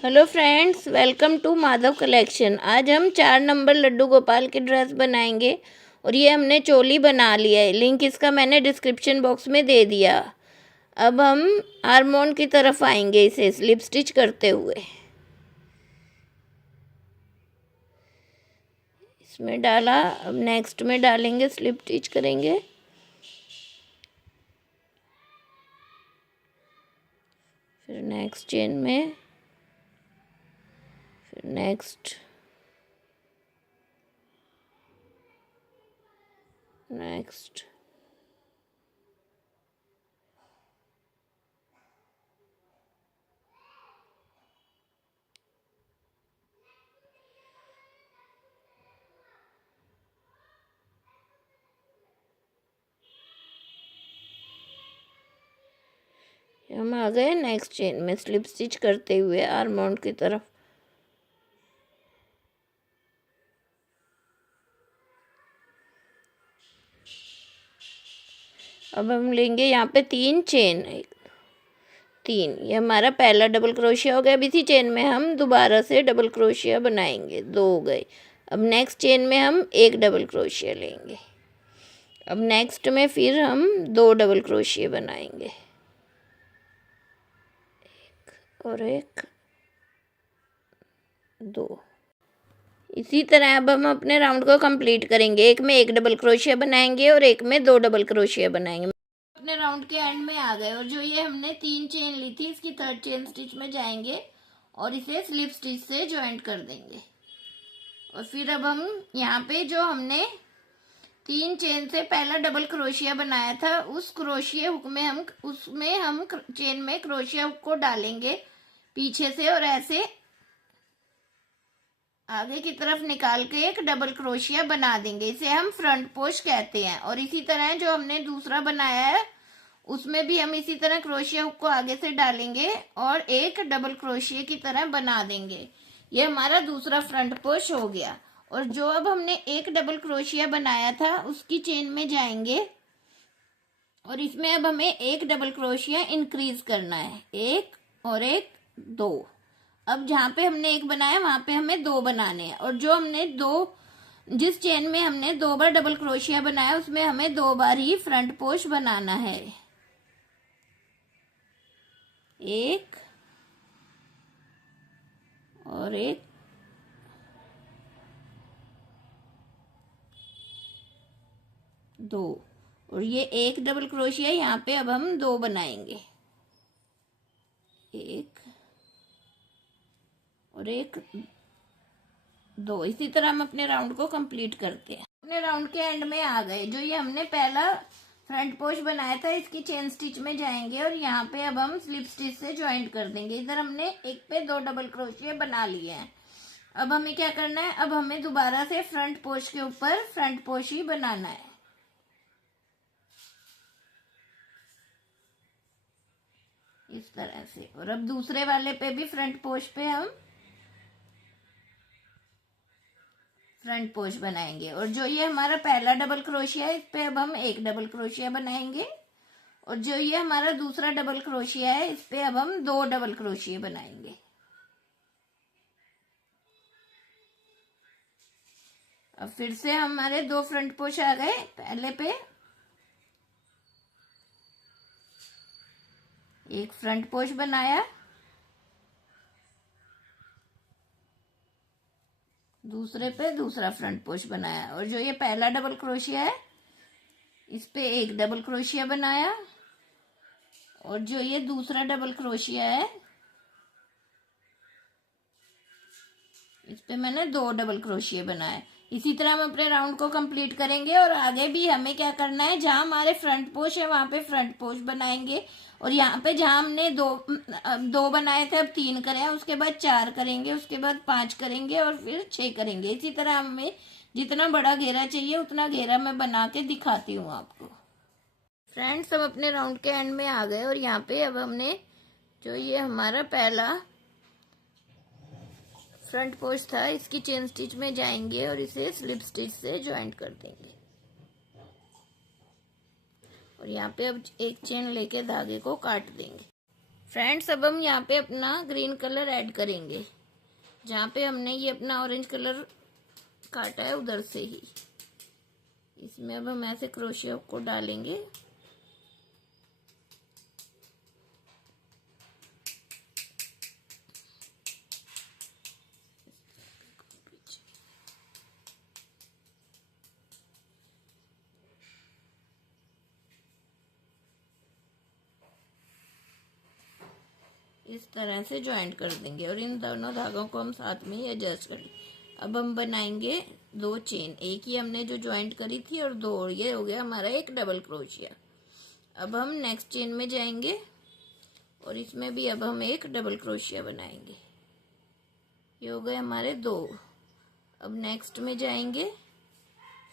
Hello friends, welcome to Madhav collection. आज हम 4 number Laddu Gopal की ड्रेस बनाएंगे और ये हमने चोली बना लिया है। लिंक इसका मैंने डिस्क्रिप्शन बॉक्स में दे दिया। अब हम आर्मोन की तरफ आएंगे इसे स्लिप स्टिच करते हुए। इसमें डाला, अब नेक्स्ट में डालेंगे, स्लिप स्टिच करेंगे। फिर नेक्स्ट चेन में, फिर नेक्स्ट, नेक्स्ट, हम आ गए नेक्स्ट चेन में स्लिप स्टिच करते हुए आर्मोन की तरफ। अब हम लेंगे यहाँ पे 3 चेन, 3, ये हमारा पहला डबल क्रोशिया हो गया। अब इसी चेन में हम दोबारा से डबल क्रोशिया बनाएंगे, 2 हो गए। अब नेक्स्ट चेन में हम 1 डबल क्रोशिया लेंगे। अब नेक्स्ट में फिर हम 2 डबल क्रोशिया बनाएंगे, 1 और 1, 2। इसी तरह अब हम अपने राउंड को कंप्लीट करेंगे। एक में 1 डबल क्रोशिया बनाएंगे और एक में 2 डबल क्रोशिया बनाएंगे। अपने राउंड के एंड में आ गए और जो ये हमने 3 चेन ली थी, इसकी 3rd चेन स्टिच में जाएंगे और इसे स्लिप स्टिच से ज्वाइंट कर देंगे। और फिर अब हम यहाँ पे जो हमने 3 चेन से पहला डबल क्रोशिया बनाया था, उस क्रोशिया हुक में हम चेन में क्रोशिया हुक को डालेंगे पीछे से और ऐसे आगे की तरफ निकाल के एक डबल क्रोशिया बना देंगे। इसे हम फ्रंट पोस्ट कहते हैं। और इसी तरह जो हमने दूसरा बनाया है उसमें भी हम इसी तरह क्रोशिया हुक को आगे से डालेंगे और एक डबल क्रोशिया की तरह बना देंगे। ये हमारा दूसरा फ्रंट पोस्ट हो गया। और जो अब हमने एक डबल क्रोशिया बनाया था उसकी चेन में जाएंगे और इसमें अब हमें एक डबल क्रोशिया इंक्रीज करना है, 1 और 1, 2। अब जहाँ पे हमने 1 बनाया वहां पे हमें 2 बनाने हैं। और जो हमने जिस चेन में हमने 2 बार डबल क्रोशिया बनाया उसमें हमें 2 बार ही फ्रंट पोस्ट बनाना है, 1 और 1, 2। और ये 1 डबल क्रोशिया यहाँ पे अब हम 2 बनाएंगे, 1 और 1, 2। इसी तरह हम अपने राउंड को कंप्लीट करते हैं। अपने राउंड के एंड में आ गए। जो ये हमने पहला फ्रंट पोस्ट बनाया था, इसकी चेन स्टिच में जाएंगे और यहाँ पे अब हम स्लिप स्टिच से ज्वाइंट कर देंगे। इधर हमने एक पे 2 डबल क्रोशिया बना लिए हैं। अब हमें क्या करना है, अब हमें दोबारा से फ्रंट पोस्ट के ऊपर फ्रंट पोस्ट ही बनाना है, इस तरह से। और अब दूसरे वाले पे भी फ्रंट पोस्ट पे हम फ्रंट पोस्ट बनाएंगे। और जो ये हमारा पहला डबल क्रोशिया है, इस पे अब हम 1 डबल क्रोशिया बनाएंगे। और जो ये हमारा दूसरा डबल क्रोशिया है, इस पे अब हम 2 डबल क्रोशिया बनाएंगे। अब फिर से हमारे 2 फ्रंट पोस्ट आ गए। पहले पे 1 फ्रंट पोस्ट बनाया, दूसरे पे दूसरा फ्रंट पोस्ट बनाया। और जो ये पहला डबल क्रोशिया है, इस पे 1 डबल क्रोशिया बनाया। और जो ये दूसरा डबल क्रोशिया है, इस पे मैंने 2 डबल क्रोशिया बनाए। इसी तरह हम अपने राउंड को कंप्लीट करेंगे। और आगे भी हमें क्या करना है, जहां हमारे फ्रंट पोस्ट है वहां पे फ्रंट पोस्ट बनाएंगे। और यहाँ पे जहां हमने दो बनाए थे, अब 3 करें, उसके बाद 4 करेंगे, उसके बाद 5 करेंगे और फिर 6 करेंगे। इसी तरह हमें जितना बड़ा घेरा चाहिए उतना घेरा मैं बना के दिखाती हूँ आपको। फ्रेंड्स, हम अपने राउंड के एंड में आ गए और यहाँ पे अब हमने जो ये हमारा पहला फ्रंट पोस्ट था, इसकी चेन स्टिच में जाएंगे और इसे स्लिप स्टिच से ज्वाइंट कर देंगे। और यहाँ पे अब 1 चेन लेके धागे को काट देंगे। फ्रेंड्स, अब हम यहाँ पे अपना ग्रीन कलर ऐड करेंगे, जहाँ पे हमने ये अपना ऑरेंज कलर काटा है उधर से ही। इसमें अब हम ऐसे क्रोशिया को डालेंगे। इस तरह से ज्वाइंट कर देंगे और इन दोनों धागों को हम साथ में ही एडजस्ट कर लेंगे। अब हम बनाएंगे 2 चेन, एक ही हमने जो ज्वाइंट करी थी और 2, और ये हो गया हमारा एक डबल क्रोशिया। अब हम नेक्स्ट चेन में जाएंगे और इसमें भी अब हम एक डबल क्रोशिया बनाएंगे। ये हो गए हमारे 2। अब नेक्स्ट में जाएंगे,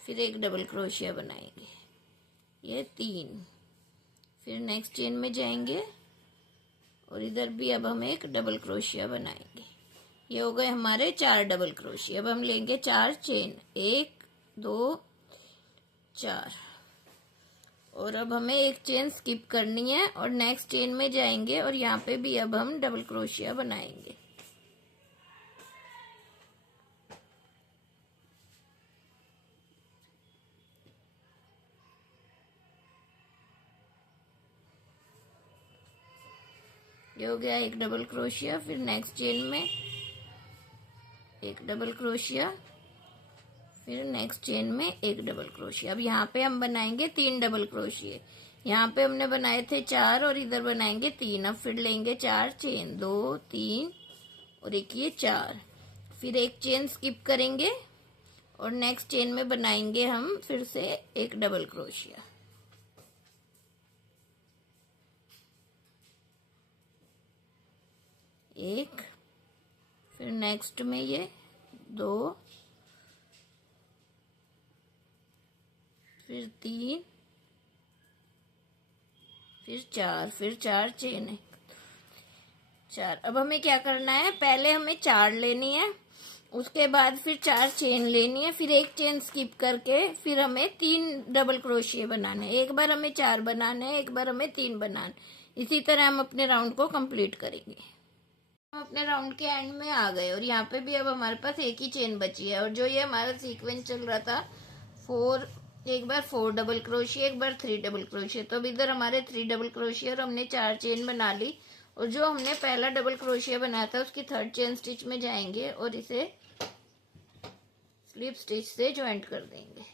फिर एक डबल क्रोशिया बनाएंगे, ये 3। फिर नेक्स्ट चेन में जाएंगे और इधर भी अब हम एक डबल क्रोशिया बनाएंगे। ये हो गए हमारे 4 डबल क्रोशिया। अब हम लेंगे 4 चेन, 1 2 4, और अब हमें एक चेन स्किप करनी है और नेक्स्ट चेन में जाएंगे और यहाँ पे भी अब हम डबल क्रोशिया बनाएंगे। ये हो गया एक डबल क्रोशिया, फिर नेक्स्ट चेन में एक डबल क्रोशिया, फिर नेक्स्ट चेन में एक डबल क्रोशिया। अब यहाँ पे हम बनाएंगे 3 डबल क्रोशिया। यहाँ पे हमने बनाए थे 4 और इधर बनाएंगे 3। अब फिर लेंगे 4 चेन, 2 3 और एक ये 4, फिर एक चेन स्किप करेंगे और नेक्स्ट चेन में बनाएंगे हम फिर से एक डबल क्रोशिया। एक, फिर नेक्स्ट में ये 2, फिर 3, फिर 4, फिर 4 चेन है 4। अब हमें क्या करना है, पहले हमें 4 लेनी है, उसके बाद फिर 4 चेन लेनी है, फिर एक चेन स्किप करके फिर हमें 3 डबल क्रोशिये बनाने। एक बार हमें 4 बनाने, एक बार हमें 3 बनाने। इसी तरह हम अपने राउंड को कंप्लीट करेंगे। हम अपने राउंड के एंड में आ गए और यहाँ पे भी अब हमारे पास एक ही चेन बची है। और जो ये हमारा सीक्वेंस चल रहा था 4, एक बार 4 डबल क्रोशिया, एक बार 3 डबल क्रोशिया, तो अब इधर हमारे 3 डबल क्रोशिया और हमने 4 चेन बना ली। और जो हमने पहला डबल क्रोशिया बनाया था उसकी 3rd चेन स्टिच में जाएंगे और इसे स्लिप स्टिच से ज्वाइंट कर देंगे।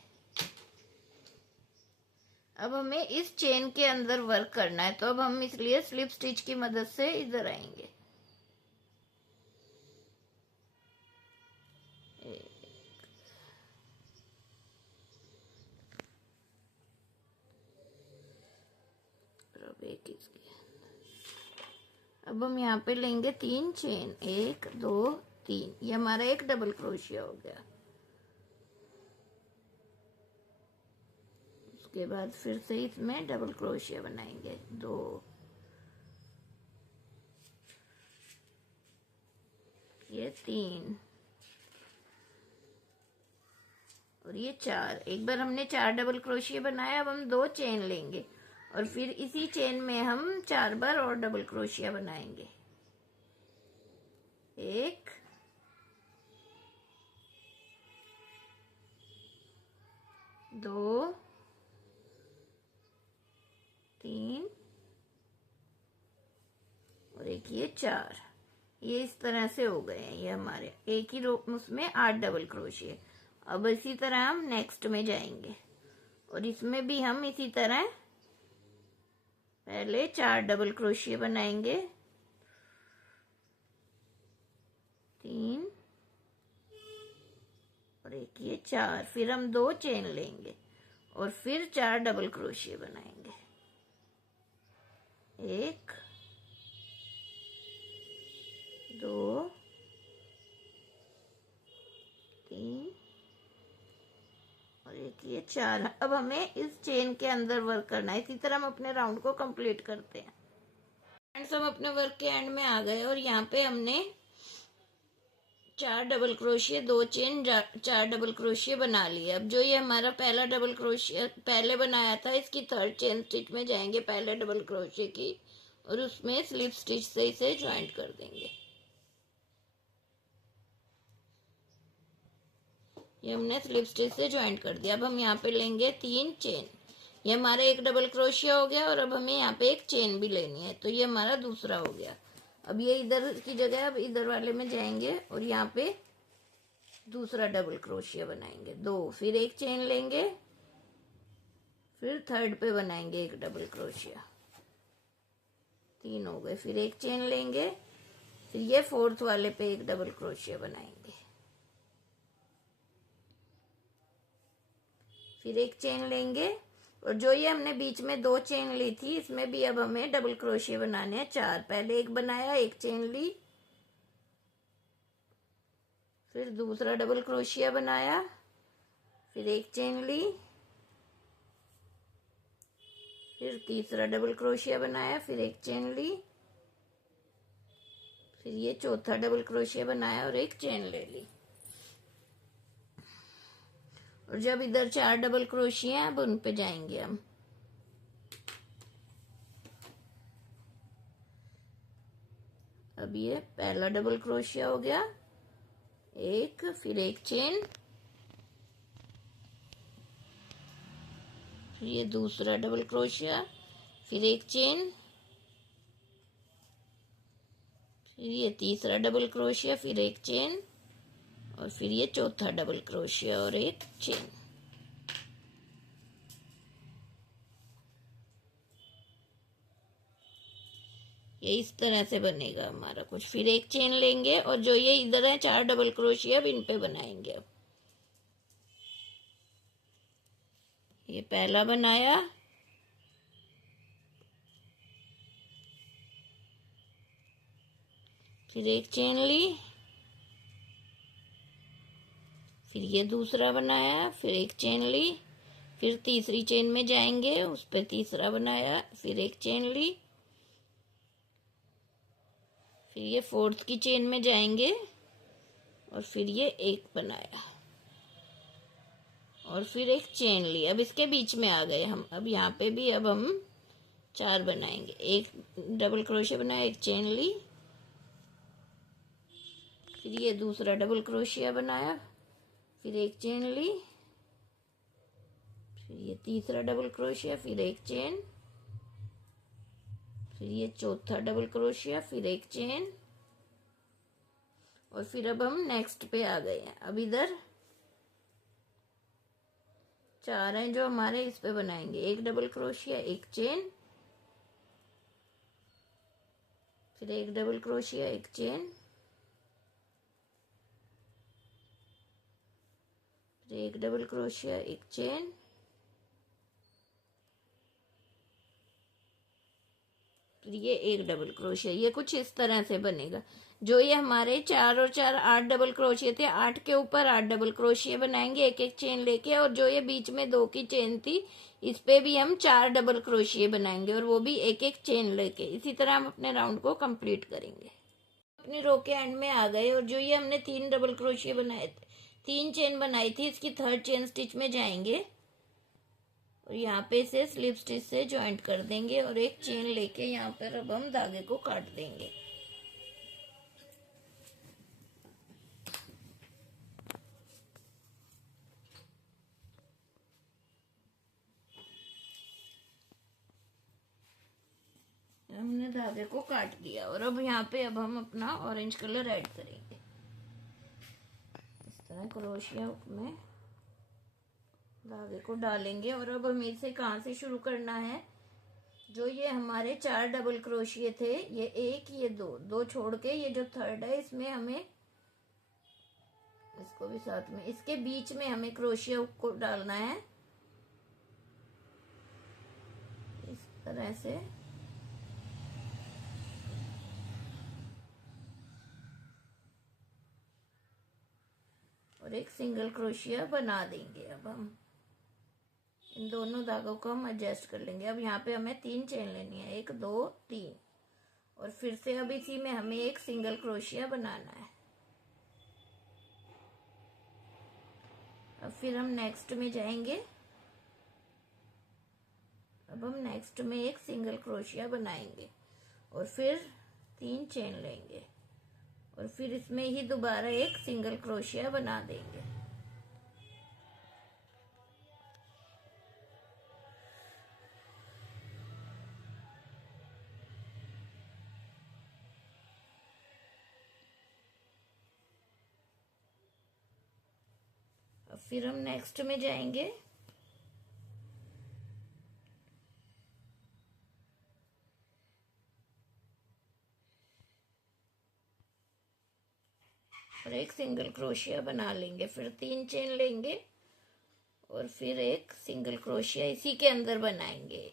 अब हमें इस चेन के अंदर वर्क करना है, तो अब हम इसलिए स्लिप स्टिच की मदद से इधर आएंगे। अब हम यहाँ पे लेंगे 3 चेन, 1 2 3, ये हमारा एक डबल क्रोशिया हो गया। उसके बाद फिर से इसमें डबल क्रोशिया बनाएंगे, 2, ये 3 और ये 4। एक बार हमने 4 डबल क्रोशिया बनाया। अब हम 2 चेन लेंगे और फिर इसी चेन में हम 4 बार और डबल क्रोशिया बनाएंगे, 1 2 3 और एक ये 4। ये इस तरह से हो गए हैं ये हमारे एक ही रो उसमें 8 डबल क्रोशिया। अब इसी तरह हम नेक्स्ट में जाएंगे और इसमें भी हम इसी तरह पहले 4 डबल क्रोशिया बनाएंगे, 3 और एक ये 4, फिर हम 2 चेन लेंगे और फिर 4 डबल क्रोशिया बनाएंगे, 1 2 3 और एक ये 4। अब हमें इस चेन के अंदर वर्क करना है। इसी तरह हम अपने राउंड को कंप्लीट करते हैं। फ्रेंड्स, हम अपने वर्क के एंड में आ गए और यहाँ पे हमने 4 double crochet, 2 chain, 4 double crochet बना लिए। अब जो ये हमारा पहला डबल क्रोशिया पहले बनाया था, इसकी 3rd चेन स्टिच में जाएंगे पहले डबल क्रोशिया की और उसमें स्लिप स्टिच से इसे ज्वाइंट कर देंगे। ये हमने स्लिप स्टिच से ज्वाइंट कर दिया। अब हम यहाँ पे लेंगे 3 चेन। ये हमारा एक डबल क्रोशिया हो गया और अब हमें यहाँ पे एक चेन भी लेनी है, तो ये हमारा दूसरा हो गया। अब ये इधर की जगह अब इधर वाले में जाएंगे और यहाँ पे दूसरा डबल क्रोशिया बनाएंगे 2, फिर एक चेन लेंगे, फिर थर्ड पे बनाएंगे एक डबल क्रोशिया, 3 हो गए, फिर एक चेन लेंगे, फिर ये फोर्थ वाले पे एक डबल क्रोशिया बनाएंगे, फिर एक चेन लेंगे और जो ये हमने बीच में 2 चेन ली थी इसमें भी अब हमें डबल क्रोशिया बनाने हैं 4। पहले एक बनाया, एक चेन ली, फिर दूसरा डबल क्रोशिया बनाया, फिर एक चेन ली, फिर तीसरा डबल क्रोशिया बनाया, फिर एक चेन ली, फिर ये चौथा डबल क्रोशिया बनाया और एक चेन ले ली। और जब इधर 4 डबल क्रोशिया हैं अब उन पे जाएंगे हम। अब ये पहला डबल क्रोशिया हो गया, एक, फिर एक चेन, फिर ये दूसरा डबल क्रोशिया, फिर एक चेन, फिर ये तीसरा डबल क्रोशिया, फिर एक चेन, और फिर ये चौथा डबल क्रोशिया और एक चेन। ये इस तरह से बनेगा हमारा कुछ। फिर एक चेन लेंगे और जो ये इधर है 4 डबल क्रोशिया अब इन पे बनाएंगे। अब ये पहला बनाया, फिर एक चेन ली, फिर ये दूसरा बनाया, फिर एक चेन ली, फिर तीसरी चेन में जाएंगे, उस पर तीसरा बनाया, फिर एक चेन ली, फिर ये फोर्थ की चेन में जाएंगे और फिर ये एक बनाया और फिर एक चेन ली। अब इसके बीच में आ गए हम। अब यहाँ पे भी अब हम 4 बनाएंगे। एक डबल क्रोशिया बनाया, एक चेन ली, फिर ये दूसरा डबल क्रोशिया बनाया, फिर एक चेन ली, फिर ये तीसरा डबल क्रोशिया, फिर एक चेन, फिर ये चौथा डबल क्रोशिया, फिर एक चेन, और फिर अब हम नेक्स्ट पे आ गए हैं। अब इधर 4 हैं जो हमारे, इस पे बनाएंगे एक डबल क्रोशिया, एक चेन, फिर एक डबल क्रोशिया, एक चेन, फिर एक डबल क्रोशिया, एक चेन, फिर ये एक डबल क्रोशिया। ये कुछ इस तरह से बनेगा। जो ये हमारे 4 और 4 8 डबल क्रोशिया थे, 8 के ऊपर 8 डबल क्रोशिया बनाएंगे एक एक चेन लेके, और जो ये बीच में 2 की चेन थी इस पे भी हम 4 डबल क्रोशिया बनाएंगे और वो भी एक एक चेन लेके। इसी तरह हम अपने राउंड को कंप्लीट करेंगे। अपनी रो के एंड में आ गए और जो ये हमने 3 डबल क्रोशिया बनाए थे, 3 चेन बनाई थी, इसकी थर्ड चेन स्टिच में जाएंगे और यहाँ पे इसे स्लिप स्टिच से ज्वाइंट कर देंगे और एक चेन लेके यहाँ पर अब हम धागे को काट देंगे। हमने धागे को काट दिया और अब यहाँ पे अब हम अपना ऑरेंज कलर ऐड करेंगे। इस तरह क्रोशिया हुक में धागे को डालेंगे और अब हमें इसे कहाँ से शुरू करना है। जो ये हमारे 4 डबल क्रोशिये थे, ये एक, ये दो छोड़ के ये जो थर्ड है इसमें हमें, इसको भी साथ में, इसके बीच में हमें क्रोशिया हुक को डालना है इस तरह से। और एक सिंगल क्रोशिया बना देंगे। अब हम इन दोनों धागों को हम एडजस्ट कर लेंगे। अब यहाँ पे हमें 3 चेन लेनी है, 1 2 3, और फिर से अब इसी में हमें एक सिंगल क्रोशिया बनाना है। अब फिर हम नेक्स्ट में जाएंगे। अब हम नेक्स्ट में एक सिंगल क्रोशिया बनाएंगे और फिर 3 चेन लेंगे और फिर इसमें ही दोबारा एक सिंगल क्रोशिया बना देंगे। अब फिर हम नेक्स्ट में जाएंगे। और एक सिंगल क्रोशिया बना लेंगे, फिर 3 चेन लेंगे और फिर एक सिंगल क्रोशिया इसी के अंदर बनाएंगे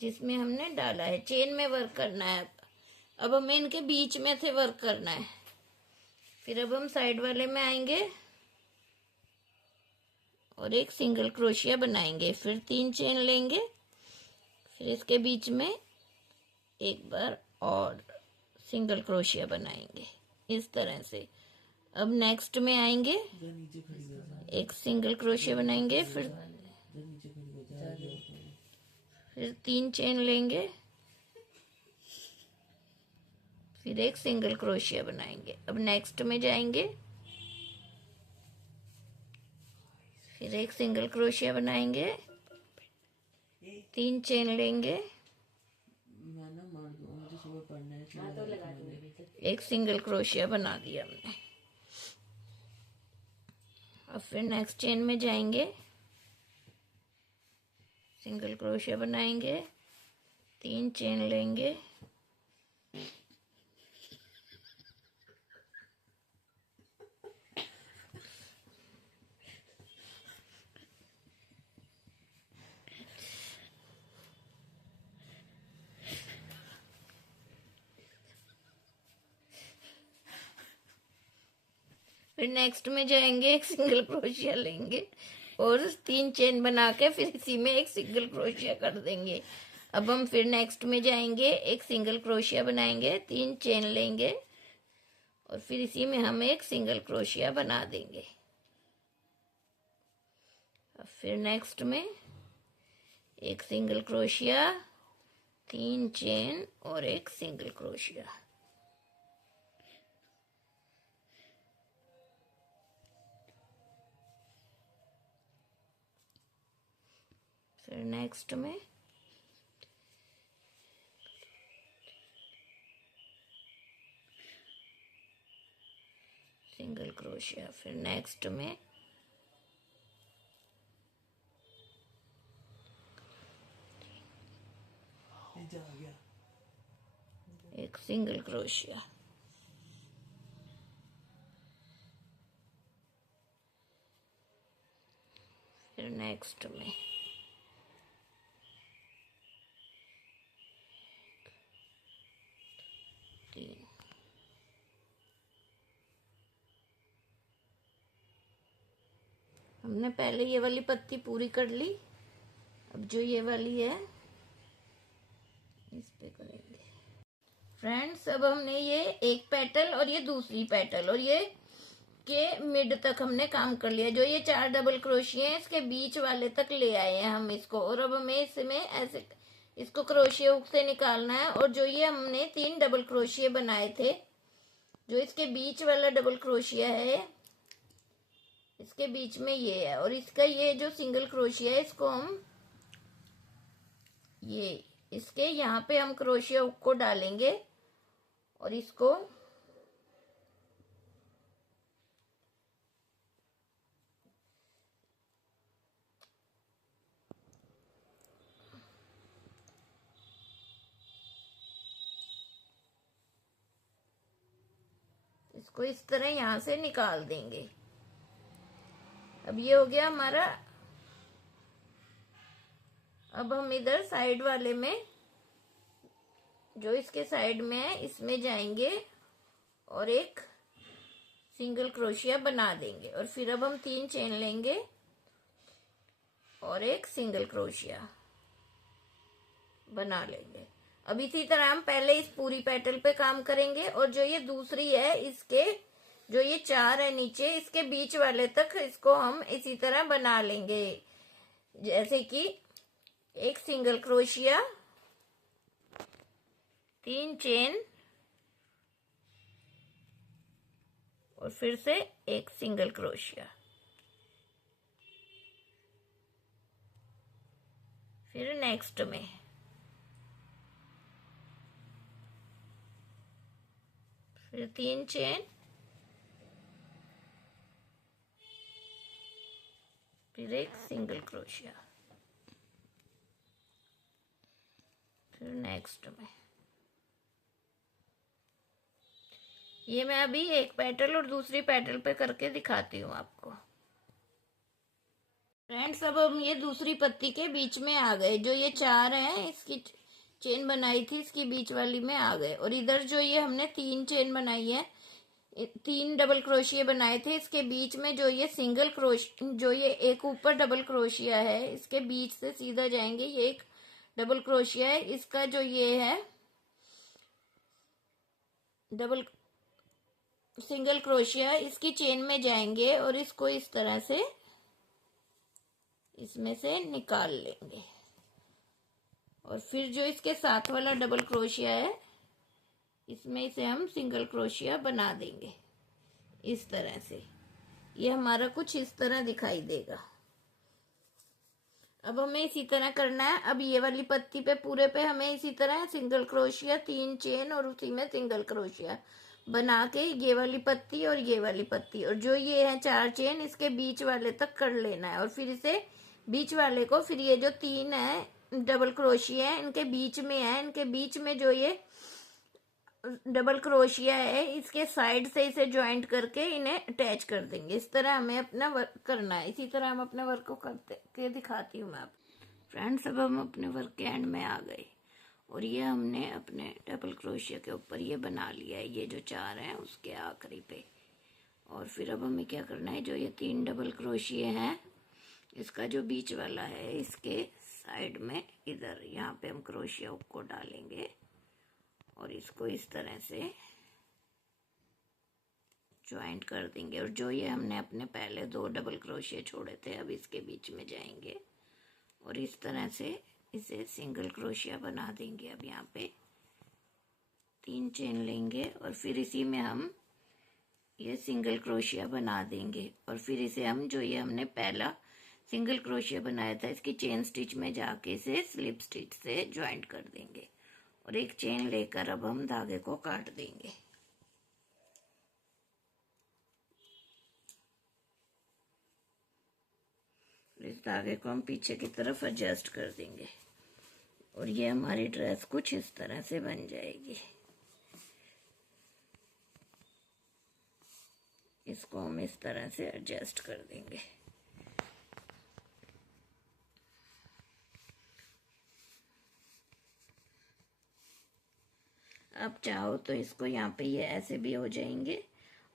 जिसमें हमने डाला है। चेन में वर्क करना है। अब हमें इनके बीच में से वर्क करना है। फिर अब हम साइड वाले में आएंगे और एक सिंगल क्रोशिया बनाएंगे, फिर 3 चेन लेंगे, फिर इसके बीच में एक बार और सिंगल क्रोशिया बनाएंगे इस तरह से। अब नेक्स्ट में आएंगे, एक सिंगल क्रोशिया बनाएंगे, फिर 3 चेन लेंगे, फिर एक सिंगल क्रोशिया बनाएंगे। अब नेक्स्ट में जाएंगे, फिर एक सिंगल क्रोशिया बनाएंगे, 3 चेन लेंगे, एक सिंगल क्रोशिया बना दिया हमने। अब फिर नेक्स्ट चेन में जाएंगे, सिंगल क्रोशिया बनाएंगे, 3 चेन लेंगे, फिर नेक्स्ट में जाएंगे, एक सिंगल क्रोशिया लेंगे और 3 चेन बना के फिर इसी में एक सिंगल क्रोशिया कर देंगे। अब हम फिर नेक्स्ट में जाएंगे, एक सिंगल क्रोशिया बनाएंगे, 3 चेन लेंगे और फिर इसी में हम एक सिंगल क्रोशिया बना देंगे। अब फिर नेक्स्ट में एक सिंगल क्रोशिया, 3 चेन और एक सिंगल क्रोशिया। फिर नेक्स्ट में सिंगल क्रोशिया, फिर नेक्स्ट में एक सिंगल क्रोशिया, फिर नेक्स्ट में हमने पहले ये वाली पत्ती पूरी कर ली। अब जो ये वाली है इस पे करेंगे। फ्रेंड्स, अब हमने ये एक पेटल और ये दूसरी पेटल और ये के मिड तक हमने काम कर लिया। जो ये 4 डबल क्रोशिये हैं इसके बीच वाले तक ले आए हैं हम इसको। और अब हमें इसमें ऐसे इसको क्रोशिये हुक से निकालना है। और जो ये हमने 3 डबल क्रोशिये बनाए थे, जो इसके बीच वाला डबल क्रोशिया है इसके बीच में ये है, और इसका ये जो सिंगल क्रोशिया है इसको हम ये इसके यहाँ पे हम क्रोशिया हुक को डालेंगे और इसको इस तरह यहां से निकाल देंगे। अब ये हो गया हमारा। अब हम इधर साइड वाले में जो इसके साइड में है इसमें जाएंगे और एक सिंगल क्रोशिया बना देंगे। और फिर अब हम 3 चेन लेंगे और एक सिंगल क्रोशिया बना लेंगे। अब इसी तरह हम पहले इस पूरी पेटल पे काम करेंगे। और जो ये दूसरी है इसके जो ये 4 है नीचे, इसके बीच वाले तक इसको हम इसी तरह बना लेंगे। जैसे कि एक सिंगल क्रोशिया 3 चेन और फिर से एक सिंगल क्रोशिया, फिर नेक्स्ट में फिर 3 चेन, फिर एक सिंगल क्रोशिया, फिर नेक्स्ट में। ये मैं अभी एक पेटल और दूसरी पेटल पे करके दिखाती हूँ आपको। फ्रेंड्स, अब हम ये दूसरी पत्ती के बीच में आ गए। जो ये 4 हैं, इसकी चेन बनाई थी, इसकी बीच वाली में आ गए। और इधर जो ये हमने 3 चेन बनाई है, 3 डबल क्रोशिया बनाए थे, इसके बीच में जो ये सिंगल जो ये एक ऊपर डबल क्रोशिया है, इसके बीच से सीधा जाएंगे। ये एक डबल क्रोशिया है, इसका जो ये है डबल सिंगल क्रोशिया, इसकी चेन में जाएंगे और इसको इस तरह से इसमें से निकाल लेंगे। और फिर जो इसके साथ वाला डबल क्रोशिया है, इसमें इसे हम सिंगल क्रोशिया बना देंगे इस तरह से। ये हमारा कुछ इस तरह दिखाई देगा। अब हमें इसी तरह करना है। अब ये वाली पत्ती पे पूरे पे हमें इसी तरह सिंगल क्रोशिया, 3 चेन और उसी में सिंगल क्रोशिया बना के ये वाली पत्ती और ये वाली पत्ती और जो ये है 4 चेन, इसके बीच वाले तक कर लेना है। और फिर इसे बीच वाले को, फिर ये जो 3 है डबल क्रोशिया है, इनके बीच में है, इनके बीच में जो ये डबल क्रोशिया है, इसके साइड से इसे ज्वाइंट करके इन्हें अटैच कर देंगे। इस तरह हमें अपना वर्क करना है। इसी तरह हम अपने वर्क को करते के दिखाती हूँ मैं आप फ्रेंड्स। अब हम अपने वर्क के एंड में आ गए और ये हमने अपने डबल क्रोशिया के ऊपर ये बना लिया है, ये जो 4 हैं उसके आखिरी पे। और फिर अब हमें क्या करना है, जो ये 3 डबल क्रोशिया हैं, इसका जो बीच वाला है, इसके साइड में इधर यहाँ पे हम क्रोशिया हुक को डालेंगे और इसको इस तरह से ज्वाइंट कर देंगे। और जो ये हमने अपने पहले 2 डबल क्रोशिया छोड़े थे, अब इसके बीच में जाएंगे और इस तरह से इसे सिंगल क्रोशिया बना देंगे। अब यहाँ पे 3 चेन लेंगे और फिर इसी में हम ये सिंगल क्रोशिया बना देंगे। और फिर इसे हम जो ये हमने पहला सिंगल क्रोशिया बनाया था, इसकी चेन स्टिच में जाके इसे स्लिप स्टिच से ज्वाइंट कर देंगे और एक चेन लेकर अब हम धागे को काट देंगे। इस धागे को हम पीछे की तरफ एडजस्ट कर देंगे और ये हमारी ड्रेस कुछ इस तरह से बन जाएगी। इसको हम इस तरह से एडजस्ट कर देंगे। आप चाहो तो इसको यहाँ पे ये ऐसे भी हो जाएंगे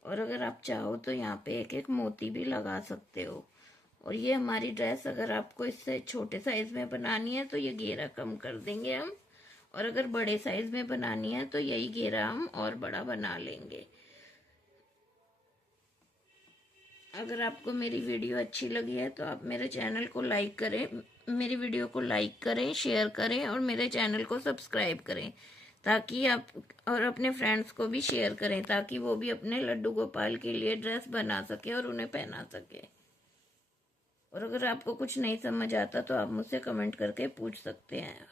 और अगर आप चाहो तो यहाँ पे एक एक मोती भी लगा सकते हो। और ये हमारी ड्रेस अगर आपको इससे छोटे साइज में बनानी है तो ये घेरा कम कर देंगे हम, और अगर बड़े साइज में बनानी है तो यही घेरा हम और बड़ा बना लेंगे। अगर आपको मेरी वीडियो अच्छी लगी है तो आप मेरे चैनल को लाइक करें, मेरी वीडियो को लाइक करें, शेयर करें और मेरे चैनल को सब्सक्राइब करें, ताकि आप और अपने फ्रेंड्स को भी शेयर करें, ताकि वो भी अपने लड्डू गोपाल के लिए ड्रेस बना सके और उन्हें पहना सके। और अगर आपको कुछ नहीं समझ आता तो आप मुझसे कमेंट करके पूछ सकते हैं।